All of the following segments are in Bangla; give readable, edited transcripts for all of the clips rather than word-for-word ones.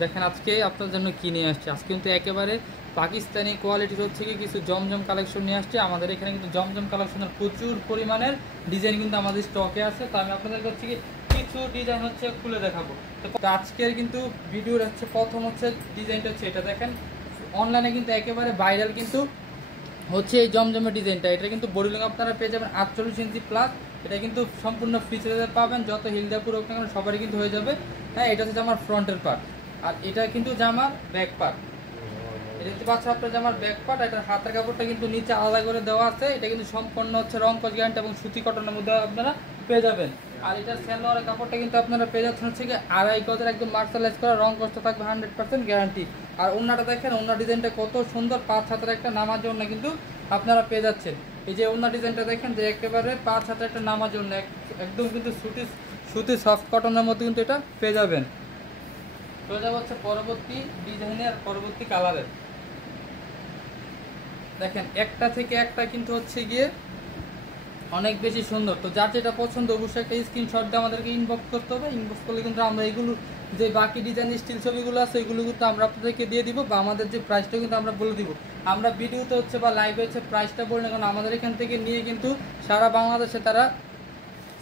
দেখেন আজকে আপনার জন্য কি নিয়ে আসছে। আজকে কিন্তু একেবারে পাকিস্তানি কোয়ালিটির হচ্ছে কি কিছু জমজম কালেকশন নিয়ে আসছে। আমাদের এখানে কিন্তু জমজম কালেকশনের প্রচুর পরিমাণের ডিজাইন কিন্তু আমাদের স্টকে আছে। তো আমি আপনাদেরকে হচ্ছে কি কিছু ডিজাইন হচ্ছে খুলে দেখাবো। তো আজকের কিন্তু ভিডিওর হচ্ছে প্রথম হচ্ছে ডিজাইনটা হচ্ছে এটা দেখেন, অনলাইনে কিন্তু একেবারে ভাইরাল কিন্তু হচ্ছে এই জমজমের ডিজাইনটা। এটা কিন্তু বডি লং আপনারা পেয়ে যাবেন 48 ইঞ্চি প্লাস। এটা কিন্তু সম্পূর্ণ ফিচারে পাবেন, যত হিলদাপুর হোক না কেন সবারই কিন্তু হয়ে যাবে। হ্যাঁ, এটা হচ্ছে আমার ফ্রন্টের পার্ট, আর এটা কিন্তু জামার ব্যাক পার্ট। এটা দেখতে পাচ্ছেন আপনার জামার ব্যাক পার্ট। এটার হাতের কাপড়টা কিন্তু নিচে আলাদা করে দেওয়া আছে। এটা কিন্তু সম্পূর্ণ হচ্ছে রং কস গ্যারান্টি এবং সুতি কটনের মধ্যে আপনারা পেয়ে যাবেন। আর এটার সালোয়ারের কাপড়টা কিন্তু আপনারা পেয়ে যাচ্ছেন হচ্ছে কি আড়াই গজের একদম মার্শালাইজ করা, রং কষ্ট থাকবে 100% গ্যারান্টি। আর ওন্নাটা দেখেন, ওন্না ডিজাইনটা কত সুন্দর, 5 হাতের একটা নামাজের ওন্না কিন্তু আপনারা পেয়ে যাচ্ছেন। এই যে ওন্না ডিজাইনটা দেখেন যে একেবারে 5 হাতের একটা নামাজের ওন্না, একদম কিন্তু সুতি সফট কটনের মধ্যে কিন্তু এটা পেয়ে যাবেন। চলে যাবো হচ্ছে পরবর্তী ডিজাইনের পরবর্তী কালারের। দেখেন একটা থেকে একটা কিন্তু হচ্ছে গিয়ে অনেক বেশি সুন্দর। তো যার যেটা পছন্দ অবশ্যই একটা স্ক্রিনশট দিয়ে আমাদেরকে ইনবক্স করতে হবে। ইনবক্স করলে কিন্তু আমরা এগুলো যে বাকি ডিজাইন স্টিল ছবিগুলো আছে এগুলো কিন্তু আমরা আপনাদেরকে দিয়ে দিব, বা আমাদের যে প্রাইসটা কিন্তু আমরা বলে দিব। আমরা ভিডিওতে হচ্ছে বা লাইভে হচ্ছে প্রাইসটা বলি না, কারণ আমাদের এখান থেকে নিয়ে কিন্তু সারা বাংলাদেশে তারা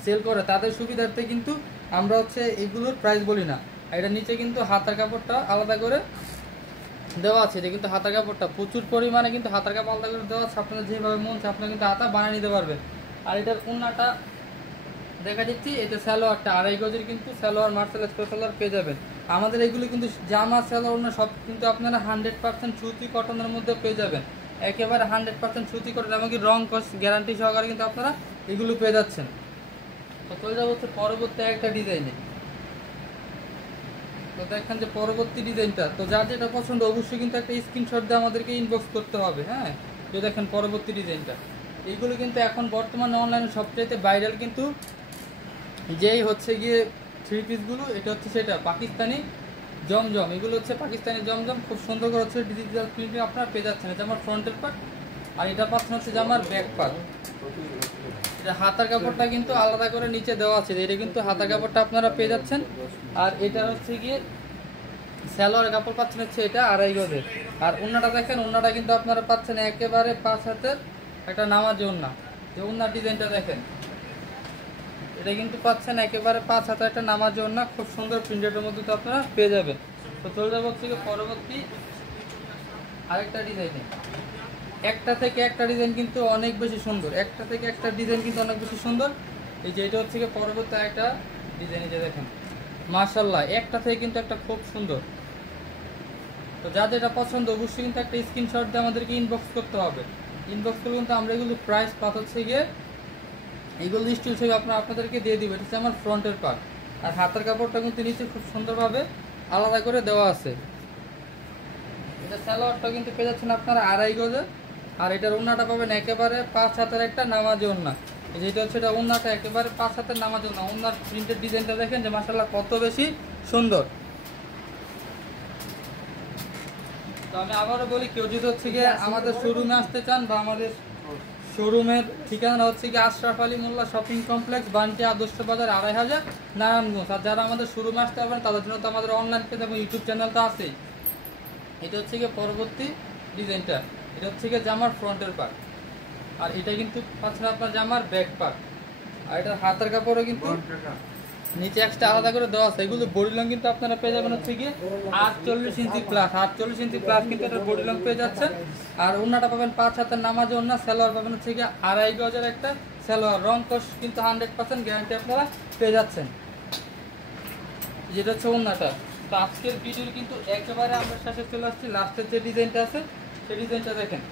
সেল করে, তাদের সুবিধার্থে কিন্তু আমরা হচ্ছে এগুলোর প্রাইস বলি না। এটা নিচে কিন্তু হাতার কাপড়টা আলাদা করে দেওয়া আছে। এটা কিন্তু হাতার কাপড়টা প্রচুর পরিমাণে কিন্তু হাতার কাপড় আলাদা করে দেওয়া আছে। আপনারা যেভাবে মন চায় আপনারা কিন্তু হাতা বানিয়ে নিতে পারবেন। আর এটার ওন্নাটা দেখা যাচ্ছে, এটা সালোয়ারটা আড়াই গজের কিন্তু সালোয়ার মার্শালাইজ করে সালোয়ার পেয়ে যাবেন। আমাদের এগুলো কিন্তু জামা সালোয়ার না সব কিন্তু আপনারা 100% সুতি কটনের মধ্যে পেয়ে যাবেন। একেবারে 100% সুতি কটন, এমনকি রং কস গ্যারান্টি সহকারে কিন্তু আপনারা এগুলো পেয়ে যাচ্ছেন। তো চলে যাবো হচ্ছে পরবর্তী একটা ডিজাইনে। তো দেখেন যে পরবর্তী ডিজাইনটা, তো যার যেটা পছন্দ অবশ্যই কিন্তু একটা স্ক্রিনশট দিয়ে আমাদেরকে ইনবক্স করতে হবে। হ্যাঁ, তো দেখেন পরবর্তী ডিজাইনটা, এইগুলো কিন্তু এখন বর্তমানে অনলাইনে সবচাইতে ভাইরাল কিন্তু যেই হচ্ছে গিয়ে থ্রি পিসগুলো, এটা হচ্ছে সেটা পাকিস্তানি জমজম। এগুলো হচ্ছে পাকিস্তানি জমজম, খুব সুন্দর করে হচ্ছে ডিজিটাল প্রিন্টিং আপনারা পেয়ে যাচ্ছেন। এটা আমার ফ্রন্টের পার্ট, আর এটা পাচ্ছেন হচ্ছে যে আমার ব্যাক পার্ট। এটা হাতার কাপড়টা কিন্তু আলাদা করে নিচে দেওয়া আছে, এটা কিন্তু হাতার কাপড়টা আপনারা পেয়ে যাচ্ছেন। আর এটা হচ্ছে গিয়ে সালোয়ার কাপড় পাচ্ছেন হচ্ছে এটা আড়াই গজের। আর ওন্নাটা দেখেন, ওন্নাটা কিন্তু আপনারা পাচ্ছেন একেবারে 5 হাতের একটা নামাজি ওন্না। যে ওন্নার ডিজাইনটা দেখেন, এটা কিন্তু পাচ্ছেন একেবারে 5 হাতের একটা নামাজি ওন্না, খুব সুন্দর প্রিন্টের মধ্যে তো আপনারা পেয়ে যাবেন। তো চলে যাবো হচ্ছে পরবর্তী আরেকটা ডিজাইনে। একটা থেকে একটা ডিজাইন কিন্তু অনেক বেশি সুন্দর, একটা থেকে একটা ডিজাইন কিন্তু অনেক বেশি সুন্দর। এই যে এটা হচ্ছে পরবর্তী একটা ডিজাইন, যে দেখেন মাশাআল্লাহ, একটা থেকে কিন্তু একটা খুব সুন্দর। তো যা যেটা পছন্দ অবশ্যই কিন্তু একটা স্ক্রিনশট দিয়ে আমাদেরকে ইনবক্স করতে হবে। ইনবক্স করলে কিন্তু আমরা এগুলো প্রাইস পাত হচ্ছে গিয়ে এইগুলো স্টিল ছবি আপনাদেরকে দিয়ে দিব। এটা হচ্ছে আমার ফ্রন্টের পার্ট। আর হাতের কাপড়টা কিন্তু নিচে খুব সুন্দরভাবে আলাদা করে দেওয়া আছে। এটা সালোয়ারটা কিন্তু পেয়ে যাচ্ছেন আপনারা আড়াই গজে। আর এটার ওন্নাটা পাবেন একেবারে 5 হাতের একটা নামাজি ওন্না। যেটা হচ্ছে এটা ওন্নাটা একেবারে 5 হাতের নামাজি ওন্না। ওন্নার প্রিন্টের ডিজাইনটা দেখেন যে মাশাআল্লাহ কত বেশি সুন্দর। তো আমি আবারও বলি, কেউ যদি হচ্ছে গিয়ে আমাদের শোরুমে আসতে চান, বা আমাদের শোরুমের ঠিকানা হচ্ছে কি আশরাফ আলী মোল্লা শপিং কমপ্লেক্স, বান্টি আদর্শ বাজার 2500 নারায়ণগঞ্জ। আর যারা আমাদের শোরুমে আসতে পারবেন তাদের জন্য তো আমাদের অনলাইন পেজ এবং ইউটিউব চ্যানেল তো আছেই। এটা হচ্ছে গিয়ে পরবর্তী ডিজাইনটা, এটা হচ্ছে গিয়ে জামার ফ্রন্টের পার্ট। আর এটা কিন্তু পাচ্ছেন আপনার জামার ব্যাক পার্ট। আর এটার হাতের কাপড়ও কিন্তু নিচে এক্সট্রা আলাদা করে দেওয়া আছে। এগুলো বডি লং কিন্তু আপনারা পেয়ে যাবেন হচ্ছে গিয়ে 48 ইঞ্চি প্লাস। 48 ইঞ্চি প্লাস কিন্তু এটা বডি লং পেয়ে যাচ্ছেন। আর ওন্নাটা পাবেন 5 হাতের নামাজে ওন্না। সালোয়ার পাবেন হচ্ছে গিয়ে আড়াই গজের একটা সালোয়ার, রং কস কিন্তু 100% গ্যারান্টি আপনারা পেয়ে যাচ্ছেন। যেটা হচ্ছে ওন্নাটা। তো আজকের ভিডিওর কিন্তু একেবারে আমরা শেষে চলে আসছি। লাস্টের যে ডিজাইনটা আছে সেই ডিজাইনটা দেখেন।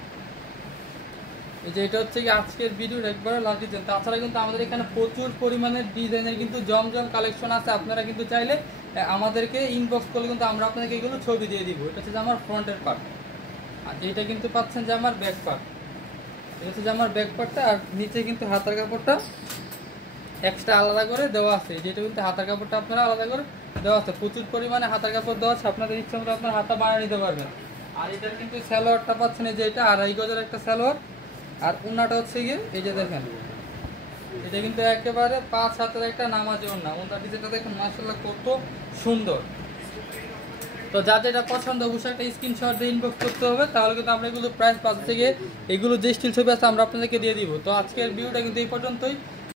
এই যে এটা হচ্ছে কি আজকের ভিডিওর একবারে লাস্ট ডিজাইন। তাছাড়া কিন্তু আমাদের এখানে প্রচুর পরিমাণের ডিজাইনের কিন্তু জমজম কালেকশন আছে। আপনারা কিন্তু চাইলে আমাদেরকে ইনবক্স করলে কিন্তু আমরা আপনাদেরকে এগুলো ছবি দিয়ে দিব। এটা হচ্ছে যে আমার ফ্রন্টের পার্ট, আর এটা কিন্তু পাচ্ছেন যে আমার ব্যাক পার্ট। এটা হচ্ছে যে আমার ব্যাক পার্টটা। আর নিচে কিন্তু হাতার কাপড়টা এক্সট্রা আলাদা করে দেওয়া আছে। যেটা কিন্তু হাতার কাপড়টা আপনারা আলাদা করে দেওয়া আছে। প্রচুর পরিমাণে হাতার কাপড় দেওয়া আছে, আপনাদের ইচ্ছা মতো আপনার হাতা বানিয়ে নিতে পারবেন। আর এটার কিন্তু সালোয়ারটা পাচ্ছেন এই যে এটা আড়াই গজের একটা সালোয়ার। আর ওন্নাটা হচ্ছে গিয়ে এই যে দেখেন, এটা কিন্তু একেবারে 5 হাতের একটা নামাজি ওন্না। ওন্নার ডিজাইনটা দেখেন মাশাআল্লাহ কত সুন্দর। তো যা যেটা পছন্দ অবশ্যই একটা স্ক্রিনশট দিয়ে ইনবক্স করতে হবে, তাহলে কিন্তু আমরা এগুলো প্রাইস পাঁচ থেকে এগুলো যে স্টিল ছবি আছে আমরা আপনাদেরকে দিয়ে দিব। তো আজকের ভিডিওটা কিন্তু এই পর্যন্তই।